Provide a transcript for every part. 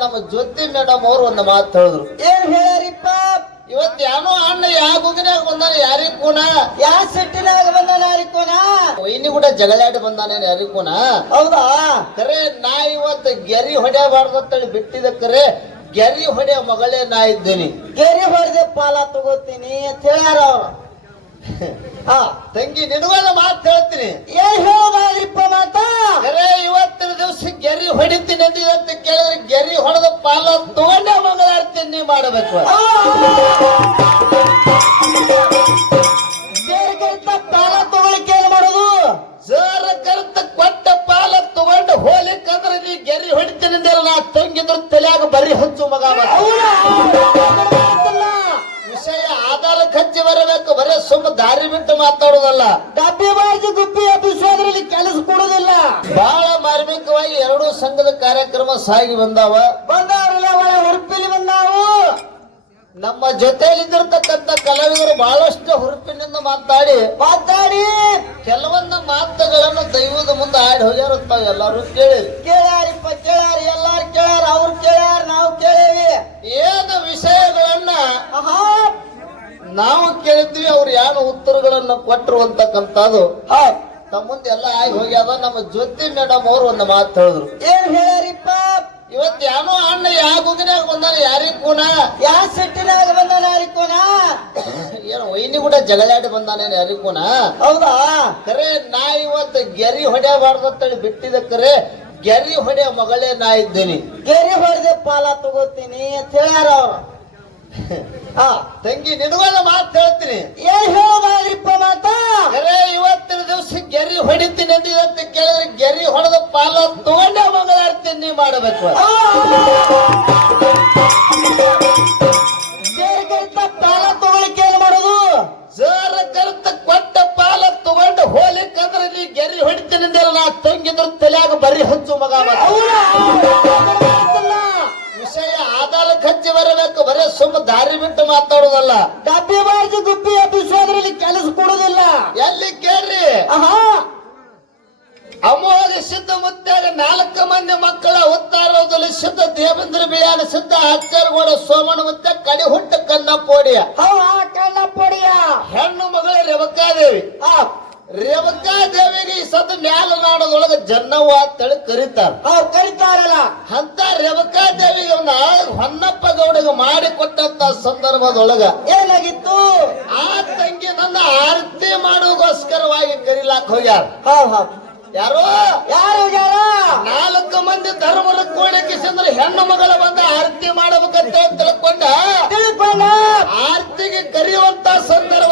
ನಮ್ಮ ಜ್ಯೋತಿ ಮೇಡಮ್ ಅವ್ರು ಒಂದು ಮಾತು ಹೇಳಿದ್ರು. ಏನ್ ಹೇಳ್ಯಾರಿಪ್ಪ? ಇವತ್ತು ಯಾನೋ ಅಣ್ಣ ಯಾವ ಗುಗಿನಾಗ ಬಂದಾನ ಯಾರಿಗ್ ಕೂನ? ಯಾವ ಸಿಟ್ಟಿನಾಗ ಬಂದಾನ ಯಾರಿಕೋನ ಇನ್ನು ಕೂಡ ಜಗಳಾಡಿ ಬಂದಾನೇನು ಯಾರಿಗ್ ಕೂನ? ಹೌದಾ? ಕರೆ ನಾ ಇವತ್ತು ಗೆರಿ ಹೊಡೆಯಬಾರ್ದು ಅಂತೇಳಿ ಬಿಟ್ಟಿದ ಕರೆ ಗೆರಿ ಹೊಡೆಯ ಮಗಳೇ ನಾ ಇದ್ದೀನಿ. ಗೆರಿ ಹೊಡೆದೆ ಪಾಲ ತಗೋತೀನಿ ಅಂತ ಹೇಳ್ಯಾರ ಅವ್ರು. ಹಾ ತಂಗಿ ನಿನಗೊಂದು ಮಾತು ಹೇಳ್ತೀನಿ ಏನ್ ಹೇಳೋದಾದ್ರಿಪ್ಪ ಮಾತಾ ಕರೆ ಇವತ್ತಿನ ದಿವಸ ಗೆರಿ ಹೊಡಿತೀನಿ ಅಂತ ಕೇಳಿದ್ರೆ ಗೆರಿ ಹೊಡೆದ ಪಾಲ ತಗೊಂಡೇ ಮಂಗಳಾರತಿ ನೀ ಮಾಡಬೇಕು. ಪಾಲ ತಗೊಳಿಕ್ಕೆ ಏನ್ ಮಾಡೋದು? ಜರ ಕರ್ತ ಕೊಟ್ಟ ಪಾಲ ತಗೊಂಡು ಹೋಲಿಕ್ಕಂದ್ರೆ ನೀ ಗೆರಿ ಹೊಡಿತೀನಿ ಅಂದಿಲ್ಲ ನಾ ತಂಗಿದ್ರ ತಲೆಯಾಗ ಬರಿ ಹಚ್ಚು ಮಗ ಸುಮ್ಮ ದಾರಿ ಬಿಟ್ಟು ಮಾತಾಡೋದಲ್ಲ. ಡಬ್ಬಿ ಬಾಜಿ ಗುಬ್ಬಿ ಎಬ್ಬಿಸೋದ್ರಲ್ಲಿ ಕೆಲಸ ಕೊಡೋದಿಲ್ಲ. ಬಹಳ ಮಾರ್ಮಿಕವಾಗಿ ಎರಡೂ ಸಂಘದ ಕಾರ್ಯಕ್ರಮ ಸಾಗಿ ಬಂದಾವ. ಬಂದಾರಲ್ಲ ಒಳ ಹುರುಪಿಲಿ ಬಂದಾವು. ನಮ್ಮ ಜೊತೆಯಲ್ಲಿದ್ದಿರ್ತಕ್ಕಂಥ ಕಲಾವಿದರು ಬಹಳಷ್ಟು ಹುರುಪಿನಿಂದ ಮಾತಾಡಿ ಮಾತಾಡಿ. ಕೆಲವೊಂದು ಮಾತುಗಳನ್ನು ದೈವದ ಮುಂದೆ ಆಡಿ ಹೋಗ್ಯಾರ ಎಲ್ಲಾರು ಕೇಳಿ ಕೇಳಾರಿಪ್ಪ ಕೇಳ್ಯಾರಿಪ್ಪ ಕೇಳ್ಯಾರ ಎಲ್ಲಾರು ಕೇಳ್ಯಾರ ಅವ್ರು ಕೇಳ್ಯಾರ ನಾವು ಕೇಳೇವಿ. ಏನು ವಿಷಯಗಳನ್ನ ನಾವು ಕೇಳಿದ್ವಿ ಅವ್ರು ಯಾರು ಉತ್ತರಗಳನ್ನು ಕೊಟ್ಟರು ಅಂತಕ್ಕಂಥದ್ದು ನಮ್ಮ ಮುಂದೆ ಎಲ್ಲ ಆಗಿ ಹೋಗ್ಯಾದ. ನಮ್ಮ ಜ್ಯೋತಿ ಮೇಡಮ್ ಅವ್ರು ಒಂದು ಮಾತು ಹೇಳಿದ್ರು. ಏನ್ ಹೇಳ್ಯಾರಿಪ್ಪ? ಇವತ್ತು ಯಾನೋ ಅಣ್ಣ ಯಾವ ಗುದಿನಾಗ ಬಂದಾನ ಯಾರಿಗ್ ಕೂನ? ಯಾ ಸಿಟ್ಟಿನಾಗ ಬಂದಾನ ಯಾರಿಕೋನ ಏನು ವೈನಿ ಕೂಡ ಜಗಳಾಡಿ ಬಂದಾನೇನು ಯಾರಿಗ್ ಕೂನ? ಹೌದಾ? ಕರೆ ನಾ ಇವತ್ತು ಗೆರಿ ಹೊಡೆಯಬಾರ್ದು ಅಂತೇಳಿ ಬಿಟ್ಟಿದ ಕರೆ. ಗೆರಿ ಹೊಡೆಯ ಮಗಳೇ ನಾ ಇದ್ದೀನಿ. ಗೆರಿ ಹೊಡೆದೆ ಪಾಲ ತಗೋತೀನಿ ಅಂತ ಹೇಳ್ಯಾರ ಅವ್ರು. ಹಾ ತಂಗಿ ನಿನಗೊಂದು ಮಾತು ಹೇಳ್ತೀನಿ. ಏ ಹೇಳಬಾರಿಪ್ಪ ಮಾತಾ? ಅರೆ ಇವತ್ತಿನ ದಿವಸ ಗೆರಿ ಹೊಡಿತೀನಿ ಅಂತ ಇವತ್ತು ಕೇಳಿದ್ರೆ ಗೆರಿ ಹೊಡೆದ ಪಾಲ ತಗೊಂಡೇ ಮಂಗಳಾರತಿ ನೀ ಮಾಡಬೇಕು. ಕಚ್ಚಿ ಬರಬೇಕು ಬರೇ ಸುಮ್ಮ ದಾರಿ ಬಿಟ್ಟು ಮಾತಾಡೋದಲ್ಲ. ಡಬ್ಬಿ ಬಾರಿಸಿ ಗುಬ್ಬಿ ಎಬ್ಬಿಸೋದ್ರಲ್ಲಿ ಕೆಲಸ ಕೊಡೋದಿಲ್ಲ. ಎಲ್ಲಿ ಕೇಳ್ರಿ? ಆಹಾ. ಅಮೋಘ ಸಿದ್ಧ ಮುತ್ತಾಗ ನಾಲ್ಕು ಮಂದಿ ಮಕ್ಕಳ ಉತ್ತಾರೋದಲ್ಲಿ ಸಿದ್ಧ ದೇವೇಂದ್ರ ಬಿಳಿಯಾನ ಸಿದ್ಧ ಆಚಾರ್ಗೋಡ ಸೋಮನ ಮುತ್ತೆ ಕಡಿ ಹುಟ್ಟ ಕನ್ನಪ್ಪೋಡಿಯ. ಕಣ್ಣ ಪೊಡಿಯ ಹೆಣ್ಣು ಮಗಳ ರೇವಕಾದೇವಿ. ಆ. ಸದ ಮ್ಯಾಲ ನಾಡದೊಳಗ ಜನ್ನವ್ವ ಅಂತೇಳಿ ಕರೀತಾರ. ಅವ್ರು ಕರೀತಾರಲ್ಲ. ಅಂತ ರೇವಕಾದೇವಿಗೆ ಅವನ ಹೊನ್ನಪ್ಪ ಗೌಡಗ ಮಾಡಿ ಕೊಟ್ಟಂತ ಸಂದರ್ಭದೊಳಗ ಏನಾಗಿತ್ತು? ಆ ತಂಗಿ ನನ್ನ ಆರತಿ ಮಾಡೋಗೋಸ್ಕರವಾಗಿ ಕರೀಲಾಕ್ ಹೋಗ್ಯಾರ ಯಾರೋ? ಯಾರು ಯಾರ ನಾಲ್ಕು ಮಂದಿ ಧರ್ಮರ ಕೋಣಕ್ಕೆ ಸಂದ್ರ ಹೆಣ್ಣು ಮಗಳ ಬಂದ ಆರತಿ ಮಾಡಬೇಕಂತ ತಿಳ್ಕೊಂಡ ತಿಳ್ಕೊಂಡ. ಆರತಿಗೆ ಕರೆಯುವಂತ ಯಾನ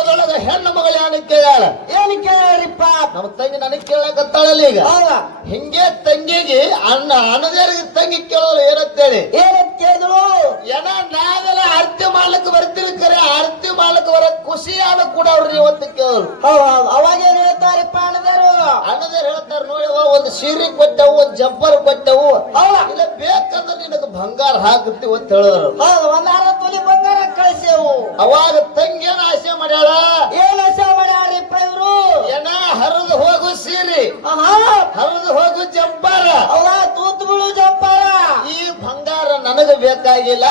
ಕೇಳ್ಯಾಳ ಏನ್ ಕೇಳ್ರಿಪ್ಪ? ನಮ್ಮ ತಂಗಿ ನನಗ್ ಕೇಳಕತ್ತಾಳಲ್ಲ ಈಗ. ಹಿಂಗೆ ತಂಗಿಗೆ ಅಣ್ಣ ಅಣ್ಣದೇರಿಗೆ ತಂಗಿ ಕೇಳೋರು ಏನಂತೇಳಿ? ಏನಂತ ಕೇಳಿದ್ರು ಏನ ನಾವೆಲ್ಲ ಆರತಿ ಮಾಡ್ಲಿಕ್ಕೆ ಬರ್ತೀವಿ ಕರೆ? ಆರತಿ ಮಾಡ್ಲಿಕ್ಕೆ ಬರ ಖುಷಿ ಆದ ಕೂಡ ಅವ್ರು ಕೇಳೋರು. ಹೌದ್ ಹೌದ್. ಅವಾಗ ಏನ್ ಹೇಳ್ತಾರಿಪ್ಪ ಅಣ್ಣದರು? ಅಣ್ಣದೇರು ಹೇಳ್ತಾರ ನೋಡಿ ಒಂದು ಸೀರೆ ಕೊಟ್ಟವು ಒಂದು ಜಬ್ಬರ್ ಕೊಟ್ಟವು. ಇಲ್ಲ ಬೇಕಂದ್ರೆ ನಿನಗೆ ಬಂಗಾರ ಹಾಕುತ್ತೀವಿ ಅಂತ ಹೇಳಿದ್ರು ಒಂದ್ ಒಂದಾರ ತೊಲಿ ಬಂಗಾರ ಕಳಿಸೇವು. ಅವಾಗ ತಂಗೇನ ಆಸೆ ಮಾಡ್ಯಾಳ? ನನಗ ಬೇಕಾಗಿಲ್ಲ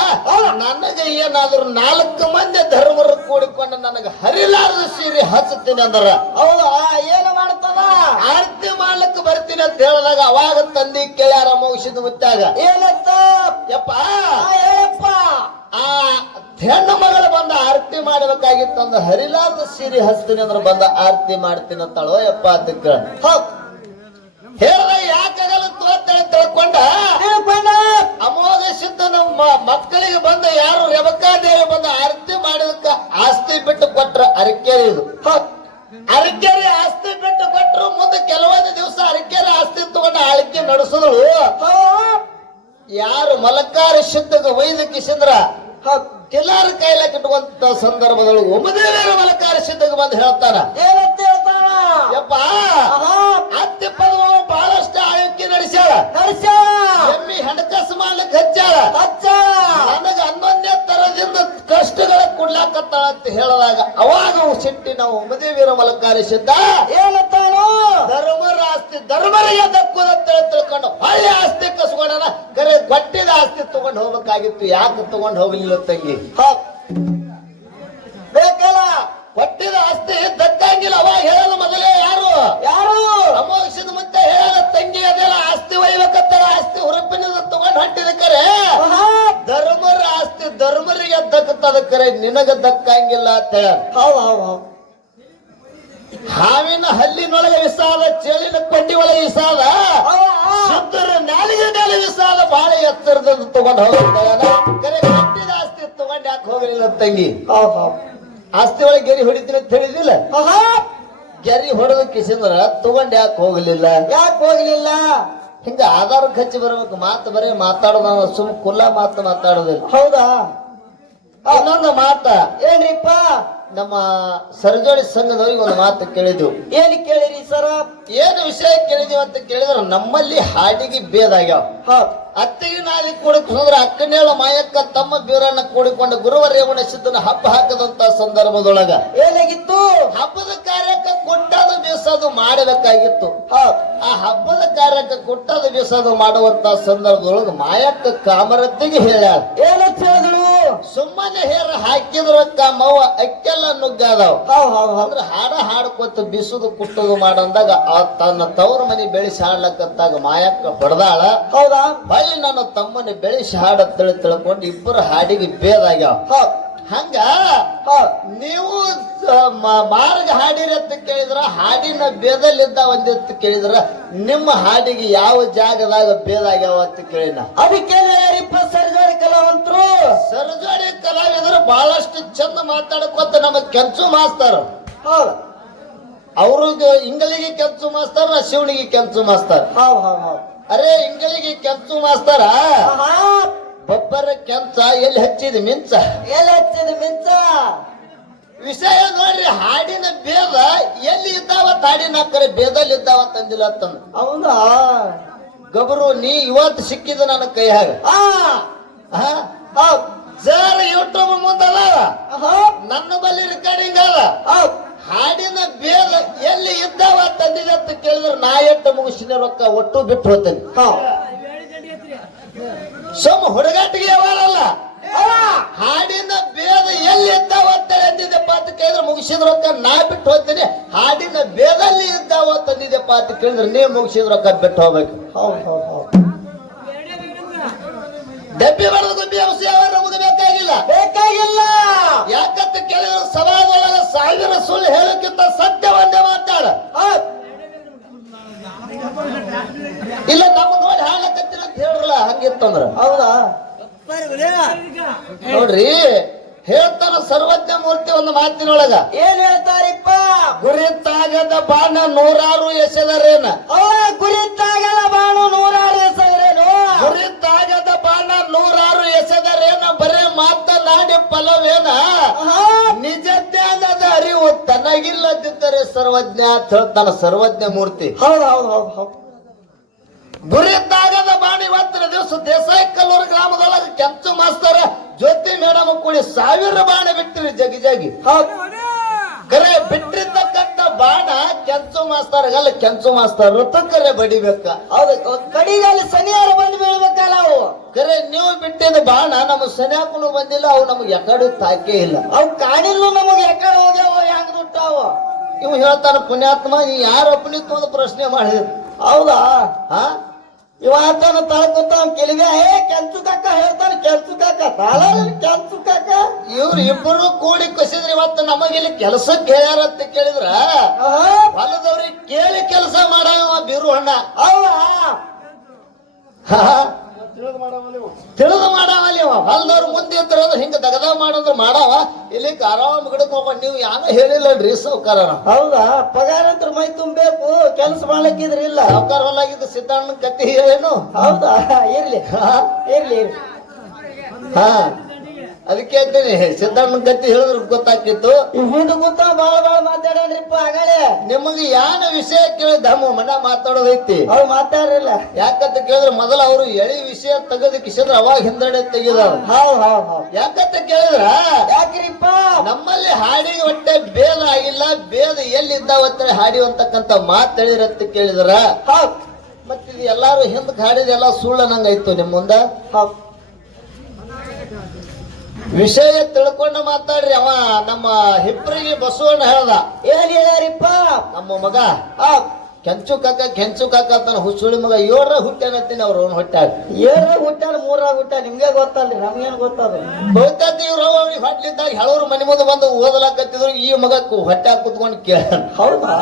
ನನಗೆ ಏನಾದ್ರು ನಾಲ್ಕು ಮಂದಿ ಧರ್ಮರು ಕೂಡಿಕೊಂಡು ನನಗೆ ಹರಿಲಾರದ ಸೀರೆ ಹಚ್ಚುತ್ತೀನಿ ಅಂದ್ರ. ಹೌದಾ ಏನು ಮಾಡ್ತಾನ? ಆರತಿ ಮಾಡ್ಲಿಕ್ಕೆ ಬರ್ತೀನಿ ಅಂತ ಹೇಳಿದಾಗ ಅವಾಗ ತಂದಿ ಕೇಳ್ಯಾರ ಮೌಸಿದ ಮುತ್ತಾಗ. ಏನಂತ? ಯಪ್ಪ. ಆ, ಹೆಣ್ಣು ಮಗಳು ಬಂದ ಆರತಿ ಮಾಡಬೇಕಾಗಿತ್ತು ಅಂದ್ರ ಹರಿಲಾರದ ಸೀರೆ ಹಚ್ತೀನಿ ಅಂದ್ರ ಬಂದ ಆರತಿ ಮಾಡ್ತೀನಿ ಅಂತಾಳೋ ಯಪ್ಪ ಅದಕ್ಕ ಹೌದ್. ಹೇಳ್ದ ಯಾಕಾಗಲ್ಲ ತಿಳ್ಕೊಂಡ. ತಿಳ್ಕೊಂಡ? ಅಮೋಘ ಸಿದ್ಧ ನಮ್ಮ ಮಕ್ಕಳಿಗೆ ಬಂದ ಯಾರು ರೇವಕಾದೇವಿ ಬಂದ ಆರತಿ ಮಾಡಿದಕ್ಕ ಆಸ್ತಿ ಬಿಟ್ಟು ಕೊಟ್ರ ಅರಕೇರಿ ಇದು. ಅರಕೇರಿ ಆಸ್ತಿ ಬಿಟ್ಟು ಕೊಟ್ಟರು ಮುಂದೆ ಕೆಲವೊಂದು ದಿವಸ ಅರಕೇರಿ ಆಸ್ತಿ ತಗೊಂಡು ಆಳ್ಕೆ ನಡೆಸಿದಳು ಯಾರು ಮಲಕಾರ ಸಿದ್ಧಗ ವೈದ್ಯಕೀಸಿದ್ರ ಹ ಕಿಲ್ಲಾರ ಸಂದರ್ಭದಲ್ಲಿ ಇಟ್ಟುವಂತ ಸಂದರ್ಭದೊಳಗೆ ಒಮ್ಮದೇವೇರ ಮಲಕಾರ ಸಿದ್ಧಗ ಬಂದು ಹೇಳ್ತಾರ. ಏನಂತ ಹೇಳ್ತಾನ ಯಪ್ಪ ಪದವ ಬಹಳಷ್ಟು ಆಳ್ಕೆ ನಡೆಸ್ಯಾಳ. ನಡ್ಸ ಎಮ್ಮಿ ಹಣಕಾಸು ಹಚ್ಚ ನನಗ ಹನ್ನೊಂದನೇ ತರದಿಂದ ಕಷ್ಟಗಳ ಕೊಡ್ಲಾಕತ್ತಾಳ ಅಂತ ಹೇಳಿದಾಗ ಅವಾಗ ಅವು ಸಿಟ್ಟಿ ನಾವು ಮದುವೀರ ಮಲಕಾರಿಸಿದ್ದ ಏನಂತಾನು ಧರ್ಮರ ಆಸ್ತಿ ಧರ್ಮರ ದಕ್ಕುದಂತ ತಿಳ್ಕೊಂಡು ಹಳ್ಳಿ ಆಸ್ತಿ ಕಸ್ಕೊಂಡನ ಕರೆ ಕೊಟ್ಟಿದ ಆಸ್ತಿ ತಗೊಂಡು ಹೋಗ್ಬೇಕಾಗಿತ್ತು. ಯಾಕೆ ತಗೊಂಡು ಹೋಗ್ಲಿಲ್ಲ ತಂಗಿ? ಬೇಕಲ್ಲ? ಕೊಟ್ಟಿದ ಆಸ್ತಿ ದಕ್ಕಂಗಿಲ್ಲ ಅವಾಗ ಹೇಳಲ್ಲ ಮೊದಲೇ ಯಾರು? ಯಾರು? ಅಮೋಕ್ಷದ ಮತ್ತೆ ಹೇಳ ತಂಗಿ ಅದೆಲ್ಲ ಆಸ್ತಿ ಒಯ್ಬೇಕತ್ತಾರ ಆಸ್ತಿ ಹುರುಪಿನಿಂದ ತಗೊಂಡ್ ಹಂಟಿದಕ್ಕರೆ ಕರೆ. ಧರ್ಮರ ಆಸ್ತಿ ಧರ್ಮರಿಗೆ ದಕ್ಕತ್ತದ ಕರೆ ನಿನಗ ದಕ್ಕಂಗಿಲ್ಲ ಅಂತ ಹೇಳ. ಹಾವಿನ ಹಲ್ಲಿನೊಳಗೆ ವಿಸಾಲ ಚೇಳಿನ ಕೊಂಡಿ ಒಳಗೆ ವಿಸಾದ. ಶುದ್ಧರ ನಾಲಿಗೆ ಮೇಲೆ ವಿಸಾದ ಬಹಳ ಎತ್ತರದ ತಗೊಂಡ್ ಹೋಗ್ತಾನ ಕರೆ ಕಟ್ಟಿದ ಆಸ್ತಿ ತಗೊಂಡ್ ಯಾಕೆ ಹೋಗಲಿಲ್ಲ ತಂಗಿ? ಹೌದ್ ಆಸ್ತಿ ಒಳಗೆ ಗೆರಿ ಹೊಡಿತೀನಿ ಅಂತ ಹೇಳಿದಿಲ್ಲ ಗೆರಿ ಹೊಡೆದ ಕಿಸಿಂದ್ರ ತಗೊಂಡ್ ಯಾಕೆ ಹೋಗ್ಲಿಲ್ಲ? ಯಾಕೆ ಹೋಗ್ಲಿಲ್ಲ? ಹಿಂಗ ಆಧಾರ ಖರ್ಚು ಬರ್ಬೇಕು ಮಾತು ಬರೀ ಮಾತಾಡೋದ ಸುಮ್ ಕುಲ್ಲ ಮಾತು ಮಾತಾಡೋದಿಲ್ಲ. ಹೌದಾ? ಇನ್ನೊಂದು ಮಾತ. ಏನ್ರಿಪ್ಪ? ನಮ್ಮ ಸರಜೋಡಿ ಸಂಘದವ್ರಿಗೆ ಒಂದು ಮಾತು ಕೇಳಿದ್ವು. ಏನು ಕೇಳಿರಿ ಸರ? ಏನು ವಿಷಯ ಕೇಳಿದೀವಿ ಅಂತ ಕೇಳಿದ್ರೆ ನಮ್ಮಲ್ಲಿ ಹಾಡಿಗೆ ಭೇದ ಆಗ್ಯಾವ. ಅತ್ತಿಗೆ ನಾಲಿ ಹೋದ್ರೆ ಅಕ್ಕನೇಳ ಮಾಯಕ್ಕ ತಮ್ಮ ಬೀರನ್ನ ಕೂಡಿಕೊಂಡು ಗುರುವರೇವಣ ಸಿದ್ಧನ ಹಬ್ಬ ಹಾಕದಂತ ಸಂದರ್ಭದೊಳಗ. ಏನಾಗಿತ್ತು? ಹಬ್ಬದ ಕಾರ್ಯಕ್ಕೆ ಕೊಟ್ಟದು ಬೇಸದು ಮಾಡಬೇಕಾಗಿತ್ತು. ಆ ಹಬ್ಬದ ಕಾರ್ಯಕ್ಕೆ ಕೊಟ್ಟದು ಬೇಸದು ಮಾಡುವಂತ ಸಂದರ್ಭದೊಳಗ ಮಾಯಕ್ಕ ಕಾಮರತ್ತಿಗೆ ಹೇಳ ಏನಕ್ಕೆ ಹೇಳಿದ್ರು ಸುಮ್ಮನೆ ಹೇರ ಹಾಕಿದ್ರಕ್ಕ ಮವ ಅಕ್ಕೆಲ್ಲ ನುಗ್ಗಾದವ್. ಹೌದ್ ಹೌದ್ ಹೌದ್. ಅಂದ್ರೆ ಹಾಡ ಹಾಡ್ಕೊತ ಬಿಸುದು ಕುಟ್ಟದು ಮಾಡಂದಾಗ ಆ ತನ್ನ ತವರ ಮನಿ ಬೆಳೆಸಿ ಹಾಡ್ಲಕ್ಕತ್ತಾಗ ಮಾಯಕ್ಕ ಹೊಡೆದಾಳ. ಹೌದಾ? ಬಳಿ ನನ್ನ ತಮ್ಮನ ಬೆಳೆಸಿ ಹಾಡ ತಿಳಿ ತಿಳ್ಕೊಂಡು ಇಬ್ಬರು ಹಾಡಿಗೆ ಭೇದ ಆಗ್ಯಾವ. ಹೌದ್. ಹಂಗ? ನೀವು ಮಾರ್ಗ ಹಾಡಿರಿ ಅಂತ ಕೇಳಿದ್ರ ಹಾಡಿನ ಭೇದಲ್ಲಿದ್ದ ಒಂದಿತ್ತು ಕೇಳಿದ್ರ ನಿಮ್ಮ ಹಾಡಿಗೆ ಯಾವ ಜಾಗದಾಗ ಭೇದ ಆಗ್ಯಾವ ಅಂತ ಕೇಳಿನ? ಅದಕ್ಕೆ ಸರ್ಜಾರಿ ಕಲಾವಂತರು? ಸರ್ಜಾಡಿ ಕಲಾವಿದರು ಬಹಳಷ್ಟು ಚಂದ ಮಾತಾಡ್ಕೊತ ನಮ್ಮ ಕೆಂಚು ಮಾಸ್ತಾರ. ಅವ್ರಿಗ ಇಂಗ್ಲಿಗೆ ಕೆಂಚು ಮಾಸ್ತರ್ ಶಿವನಿಗೆ ಕೆಂಚು ಮಾಸ್ತಾರ. ಅರೆ ಇಂಗ್ಲಿಗೆ ಕೆಂಚು ಮಾಸ್ತಾರ? ಬೊಬ್ಬರ ಕೆಂಚ ಎಲ್ಲಿ ಹಚ್ಚಿದ ಮಿಂಚ? ಎಲ್ಲಿ ಹಚ್ಚಿದ ಮಿಂಚ? ವಿಷಯ ನೋಡ್ರಿ ಹಾಡಿನ ಭೇದ ಎಲ್ಲಿ ಇದ್ದಾವ ತಾಡಿನ ಕರೆ ಭೇದಲ್ಲಿ ಇದ್ದಾವ ತಂದಿಲ್ಲ ತಂದು ಹೌದಾ? ಗಬರು ನೀ ಇವತ್ತು ಸಿಕ್ಕಿದ ನನ್ನ ಆ! ಹೌದ್. ಜರ ಯೂಟ್ಯೂಬ್ ಮುಂದಲ್ಲ ನನ್ನ ಬಲ್ಲಿ ರೆಕಾರ್ಡಿಂಗ್ ಅದ. ಹಾಡಿನ ಬೇಗ ಎಲ್ಲಿ ಇದ್ದಾವ ತಂದಿದೆ ಅಂತ ಕೇಳಿದ್ರೆ ನಾ ಎಟ್ಟು ಮುಗಿಸಿನ ರೊಕ್ಕ ಒಟ್ಟು ಬಿಟ್ಟು ಹೋಗ್ತೇನೆ. ಸುಮ್ಮ ಹುಡುಗಾಟಿಗೆ ಯಾವಲ್ಲ ಹಾಡಿನ ಭೇದ ಎಲ್ಲಿ ಇದ್ದಾವ ಅಂತ ಅಂದಿದ್ದೆಪ್ಪ ಅಂತ ಕೇಳಿದ್ರೆ ಮುಗಿಸಿದ ರೊಕ್ಕ ನಾ ಬಿಟ್ಟು ಹೋಗ್ತೀನಿ. ಹಾಡಿನ ಭೇದಲ್ಲಿ ಇದ್ದಾವ ತಂದಿದ್ದೆಪ್ಪ ಅಂತ ಕೇಳಿದ್ರೆ ನೀವು ಮುಗಿಸಿದ ರೊಕ್ಕ ಬಿಟ್ಟು ಹೋಗ್ಬೇಕು. ಹೌದು ಹೌದು ಹೌದು ಡಬ್ಬಿ ಬಡದ ಗುಬ್ಬಿ ಅಂಶ ಯಾವ ನಮಗೆ ಬೇಕಾಗಿಲ್ಲ? ಬೇಕಾಗಿಲ್ಲ. ಯಾಕಂತ ಕೇಳಿದ್ರೆ ಸಮಾಜದೊಳಗ ಸಾವಿರ ಸುಳ್ಳು ಹೇಳಕ್ಕಿಂತ ಸತ್ಯವನ್ನೇ ಮಾತಾಡ. ಇಲ್ಲ ಹಂಗಿತ್ತಂದ್ರ ಹೌದಾ? ನೋಡ್ರಿ ಹೇಳ್ತಾನ ಸರ್ವಜ್ಞ ಮೂರ್ತಿ ಒಂದು ಮಾತಿನೊಳಗ. ಏನ್ ಹೇಳ್ತಾರಿಪ್ಪ? ಗುರಿತಾಗದ ಬಾಣ ನೂರಾರು ಎಸೆದರೇನ? ಗುರಿ ತಾಗದ ಬಾಣ ನೂರಾರು ಎಸೆದರೇನು? ಗುರಿ ತಾಗದ ಬಾಣ ನೂರಾರು ಎಸೆದರೇನ? ಬರೇ ಮಾತನಾಡಿ ಫಲವೇನ? ನಿಜ ಜ್ಞಾನದ ಅರಿವು ತನಗಿಲ್ಲದಿದ್ದರೆ ಸರ್ವಜ್ಞ ಅಂತ ಹೇಳ್ತಾನ ಸರ್ವಜ್ಞ ಮೂರ್ತಿ. ಹೌದ್ ಹೌದು ಹೌದು ಹೌದ್. ಗುರಿತಾಗದ ಬಾಣಿ ಇವತ್ತಿನ ದಿವಸ ದೇಸಾಯಿ ಕಲ್ಲೂರು ಗ್ರಾಮದೊಳಗೆ ಕೆಂಚು ಮಾಸ್ತರ ಜ್ಯೋತಿ ಮೇಡಮ್ ಕೂಡಿ ಸಾವಿರ ಬಾಣ ಬಿಟ್ಟಿರಿ ಜಗಿ ಜಗಿ. ಕರೆ ಬಿಟ್ಟಿರ್ತಕ್ಕಂಥ ಬಾಣ ಕೆಂಚು ಮಾಸ್ತರ್ಗಲ್ಲ ಕೆಂಚು ಮಾಸ್ತರ್ ಋತುಕರೆ ಬಡಿಬೇಕ. ಹೌದು. ಕಡಿಗಾಲ ಸನಿಯಾರ ಬಂದು ಬೀಳ್ಬೇಕಲ್ಲ ಅವು. ಕರೆ ನೀವು ಬಿಟ್ಟಿದ ಬಾಣ ನಮ್ಮ ಸನ್ಯಾಕನು ಬಂದಿಲ್ಲ ಅವು ನಮ್ಗೆ ಎಕಡೆ ತಾಕೇ ಇಲ್ಲ. ಅವು ಕಾಣಿಲ್ಲ ನಮಗೆ ಎಕಡೆ ಹೋಗ್ಯಾವ ಹೆಂಗ್ ದುಟ್ಟಾವ. ಇವ್ ಹೇಳ್ತಾರ ಪುಣ್ಯಾತ್ಮ ಈ ಯಾರ ಅಪ್ಪನಿತ್ತು ಒಂದು ಪ್ರಶ್ನೆ ಮಾಡಿದ್ರು? ಹೌದಾ? ಹಾ? ಇವತ್ತನ ತಳ್ಕೊತ ಕೆಲಿಗೆ ಏ ಕೆಂಚು ಕಾಕ ಹೇಳ್ತಾನೆ. ಕೆಂಚು ಕಾಕ ತಾಳ ಕೆಂಚು ಕಾಕ. ಇವ್ರು ಇಬ್ಬರು ಕೂಡಿ ಕುಸಿದ್ರೆ ಇವತ್ತು ನಮಗಿಲ್ಲಿ ಕೆಲಸಕ್ಕೆ ಹೇಳ್ಯಾರ ಅಂತ ಕೇಳಿದ್ರ? ಹೊಲದವ್ರಿಗೆ ಕೇಳಿ ಕೆಲಸ ಮಾಡವ ಬಿರು ಅಣ್ಣ ಅವ ತಿಳಿದು ಮಾಡಾವಲ್ಲಿ ಅವ ಹೊಲ್ದವ್ರ ಮುಂದೆ ಇದ್ರೆ ಹಿಂಗ ದಗದ ಮಾಡಂದ್ರ ಮಾಡಾವ. ಇಲ್ಲಿ ಆರಾಮ್ ಗಿಡಕ್ ಹೋಗ ನೀವು ಯಾನು ಹೇಳಿಲ್ಲನ್ರಿ ಸೌಕಾರ ಹೌದಾ? ಪಗಾರ ಅಂತ ಮೈ ತುಂಬಬೇಕು ಕೆಲಸ ಮಾಡ್ಲಿಕ್ಕಿದ್ರೆ ಇಲ್ಲ. ಸೌಕಾರ ಹೊಲಾಗಿದ್ದ ಸಿದ್ಧಾರ್ಣ ಕತ್ತಿ ಹೇಳೇನು ಹೌದಾ? ಇರ್ಲಿ. ಹಾ? ಇರ್ಲಿ ಇರ್ಲಿ. ಹಾ. ಅದಕ್ಕೆ ಅಂತೀನಿ ಸಿದ್ದಣ್ಣ ಗತಿ ಹೇಳಿದ್ರು ಗೊತ್ತಾಕಿತ್ತು ಇದು ಗೊತ್ತಾ ಬಾಳ ಬಾಳ ಮಾತಾಡ್ರಿಪ್ಪ ಆಗಲೇ ನಿಮಗೆ ಯಾನ ವಿಷಯ ಕೇಳಿದ ಮನ ಮಾತಾಡೋದೈತಿ ಅವ್ರು ಮಾತಾಡ್ರಿಲ್ಲ. ಯಾಕಂತ ಕೇಳಿದ್ರೆ ಮೊದಲ ಅವರು ಎಳಿ ವಿಷಯ ತೆಗೆದ ಕಿಸಿದ್ರೆ ಅವಾಗ ಹಿಂದಡೆ ತೆಗಿದಾರ ಹೌದ್ ಹೌದ್ ಹೌದ್ ಯಾಕಂತ ಕೇಳಿದ್ರ? ಯಾಕ್ರಿಪ್ಪ? ನಮ್ಮಲ್ಲಿ ಹಾಡಿಗೆ ಹೊಟ್ಟೆ ಭೇದ ಆಗಿಲ್ಲ ಭೇದ ಎಲ್ಲಿದ್ದಾವತ್ತ ಹಾಡಿವಂತಕ್ಕಂತ ಮಾತು ಹೇಳಿರಂತ ಕೇಳಿದ್ರ. ಹೌದ್. ಮತ್ತೆ ಇದು ಎಲ್ಲಾರು ಹಿಂದಕ್ಕೆ ಹಾಡಿದ ಎಲ್ಲ ಸುಳ್ಳ ನಂಗಾಯ್ತು ನಿಮ್ ಮುಂದ? ಹೌದ್. ವಿಷಯ ತಿಳ್ಕೊಂಡು ಮಾತಾಡ್ರಿ ಅವ. ನಮ್ಮ ಹಿಬ್ರಿಗೆ ಬಸವಣ್ಣ ಹೇಳ್ದ ಏನ್ ಹೇಳ್ಯಾರಿಪ್ಪ? ನಮ್ಮ ಮಗ ಆ ಕೆಂಚು ಕಾಕ ಕೆಂಚು ಕಾಕ ಅಂತಾನೆ ಹುಚ್ಚುಳಿ ಮಗ ಏಳ್ರ ಅಂತೀನಿ ಅವ್ರು ಅವ್ನ ಹೊಟ್ಟಾಗ ಏಳ್ರಾಗ ಹುಟ್ಟಾನ ಮೂರಾಗ ಹುಟ್ಟ ನಿಮ್ಗೆ ಗೊತ್ತಲ್ರಿ ನಮ್ಗೇನು ಗೊತ್ತದ? ಬಹುತೇಕ ಇವ್ರು ಅವ್ರಿಗೆ ಹೊಟ್ಲಿದ್ದಾಗ ಹೇಳೋರು ಮನೆ ಮುಂದೆ ಬಂದು ಓದಲಾಕತ್ತಿದ್ರು ಈ ಮಗ ಹೊಟ್ಟೆ ಕುತ್ಕೊಂಡು ಕೇಳ ಹೌದಾ?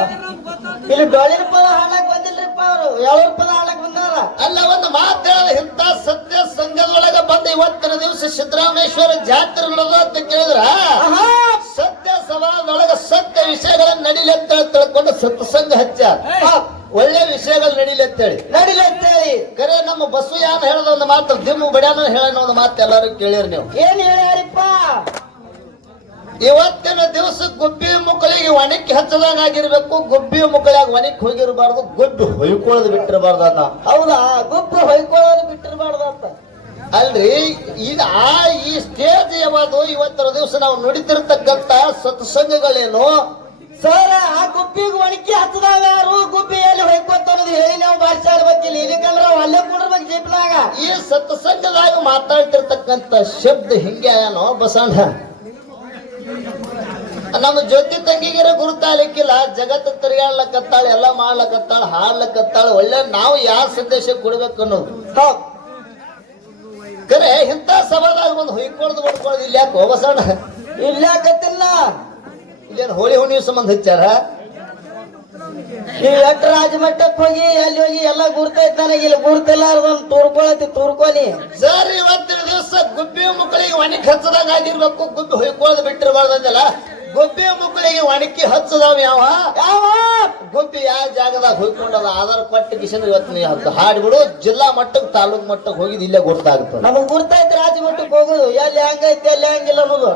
ಇಲ್ಲಿ ಡೊಳಿನ ಪದ ಹಾಳಾಗಿ ಬಂದಿಲ್ರಿಪ್ಪ ಅವರು ಏಳೂರು ಪದ ಅಲ್ಲ ಒಂದು ಮಾತು ಇಂತ ಇಂಥ ಸತ್ಯ ಸಂಘದೊಳಗ ಬಂದ ಇವತ್ತಿನ ದಿವಸ ಸಿದ್ದರಾಮೇಶ್ವರ ಜಾತ್ರೆ ನಡೆದ ಅಂತ ಕೇಳಿದ್ರ? ಸತ್ಯ ಸಮಾಜದೊಳಗ ಸತ್ಯ ವಿಷಯಗಳನ್ನ ನಡಿಲಿ ಅಂತ ಹೇಳಿ ತಿಳ್ಕೊಂಡು ಸತ್ಸಂಗ ಹಚ್ಚ. ಒಳ್ಳೆ ವಿಷಯಗಳು ನಡಿಲಿ ಅಂತೇಳಿ ನಡಿಲಿ ಅಂತೇಳಿ ಕರೆ ನಮ್ಮ ಯಾನ ಹೇಳದ ಒಂದು ಮಾತು ದಿಮ್ಮು ಬಡ್ಯಾನ ಹೇಳೋ ಒಂದು ಮಾತು ಎಲ್ಲರೂ ಕೇಳಿರಿ ನೀವು. ಏನ್ ಹೇಳ್ಯಾರಿಪ್ಪ? ಇವತ್ತಿನ ದಿವಸ ಗುಬ್ಬಿ ಮುಕ್ಕಳಿಗೆ ಒಣಕ್ಕೆ ಹಚ್ಚದಾಗಿರ್ಬೇಕು ಗುಬ್ಬಿ ಮುಕ್ಕಳಿಯಾಗ ಒಣಕ್ಕೆ ಹೋಗಿರಬಾರ್ದು ಗುಬ್ಬಿ ಹೊಯ್ಕೊಳ್ಳೋದು ಬಿಟ್ಟಿರಬಾರ್ದು ಅನ್ನ ಹೌದಾ? ಗುಬ್ಬಿ ಹೊಯ್ಕೊಳ್ಳೋದು ಬಿಟ್ಟಿರ್ಬಾರ್ದಂತ ಅಲ್ರಿ ಈಗ ಆ ಈ ಸ್ಟೇಜ್ ಯಾವುದು ಇವತ್ತರ ದಿವಸ ನಾವು ನುಡಿತಿರ್ತಕ್ಕಂತ ಸತ್ಸಂಗಗಳೇನು? ಸರ್ ಆ ಗುಬ್ಬಿಗೆ ಒಣಕಿ ಹತ್ತದಾಗ ಯಾರು ಗುಬ್ಬಿ ಎಲ್ಲಿ ಹೊಯ್ಕೋತ ಅನ್ನೋದು ಹೇಳಿ ನಾವು ಭಾಷೆ ಆಡ್ಬೇಕಿಲ್ಲ ಇದಕ್ಕಂದ್ರ ಅಲ್ಲೇ ಕೂಡಿರ್ಬೇಕು ಜೀಪ್ನಾಗ. ಈ ಸತ್ಸಂಗದಾಗ ಮಾತಾಡ್ತಿರ್ತಕ್ಕಂತ ಶಬ್ದ ಹಿಂಗೆ ಏನೋ ಬಸಣ್ಣ ನಮ್ಮ ಜ್ಯೋತಿ ತಂಗಿಗಿರ ಗುರುತಾಲಿಕ್ಕಿಲ್ಲ ಜಗತ್ತು ತಿರುಗಾಡ್ಲಕತ್ತಾಳ ಎಲ್ಲ ಮಾಡ್ಲಕತ್ತಾಳ ಹಾಡ್ಲಕತ್ತಾಳ ಒಳ್ಳೆ ನಾವು ಯಾವ ಸಂದೇಶ ಕೊಡ್ಬೇಕು ಅನ್ನೋದು. ಕರೆ ಇಂಥ ಸಭಾದಾಗ ಒಂದು ಹೊಯ್ಕೊಳ್ದು ಹೊಡ್ಕೊಳ್ದು ಇಲ್ಲಿ ಯಾಕೆ ಬಸಣ್ಣ ಇಲ್ಲಾಕತ್ತಿಲ್ಲ ಇಲ್ಲೇನು ಹೋಳಿ ಹುಣ್ಣಿಮೆ ಸಂಬಂಧ ಹಚ್ಚಾರ? ಈ ಎಟ್ ರಾಜಮಟ್ಟಕ್ಕೆ ಹೋಗಿ ಅಲ್ಲಿ ಹೋಗಿ ಎಲ್ಲ ಗುರ್ತೈತ್ ನನಗೆ. ಇಲ್ಲಿ ಗುರ್ತಿಲ್ಲಾರ್ದನ್ ತೂರ್ಕೊಳತಿ ತೋರ್ಕೊಲಿ. ಸರ್ ಇವತ್ತಿನ ದಿವಸ ಗುಬ್ಬಿ ಮಕ್ಕಳಿಗೆ ಒಣಗಿ ಹಚ್ಚದಾಗ ಆಗಿರ್ಬೇಕು. ಗುಬ್ಬಿ ಹೊಯ್ಕೊಳ್ಳೋದು ಬಿಟ್ಟಿರಬಾರ್ದಂದಲ್ಲ ಗುಬ್ಬಿ ಮಕ್ಕಳಿಗೆ ಒಣಕ್ಕಿ ಹಚ್ಚದಾವ ಯಾವ? ಯಾವ? ಗುಬ್ಬಿ ಯಾವ ಜಾಗದಾಗ ಹೊಯ್ಕೊಂಡದ? ಆಧಾರ ಕೊಟ್ಟು ಕಿಶನ್ ಇವತ್ತು ಹಾಡುಗಳು ಹಾಡ್ಬಿಡು ಜಿಲ್ಲಾ ಮಟ್ಟಕ್ಕೆ ತಾಲೂಕ್ ಮಟ್ಟಕ್ಕೆ ಹೋಗಿದ್ ಇಲ್ಲೇ ಗುರ್ತಾಗುತ್ತೆ ನಮಗ್ ಗುರ್ತೈತಿ ರಾಜಮಟ್ಟಕ್ಕೆ ಹೋಗುದು. ಎಲ್ಲಿ ಹೆಂಗೈತಿ ಎಲ್ಲಿ ಹೆಂಗಿಲ್ಲ ಅನ್ನೋದು.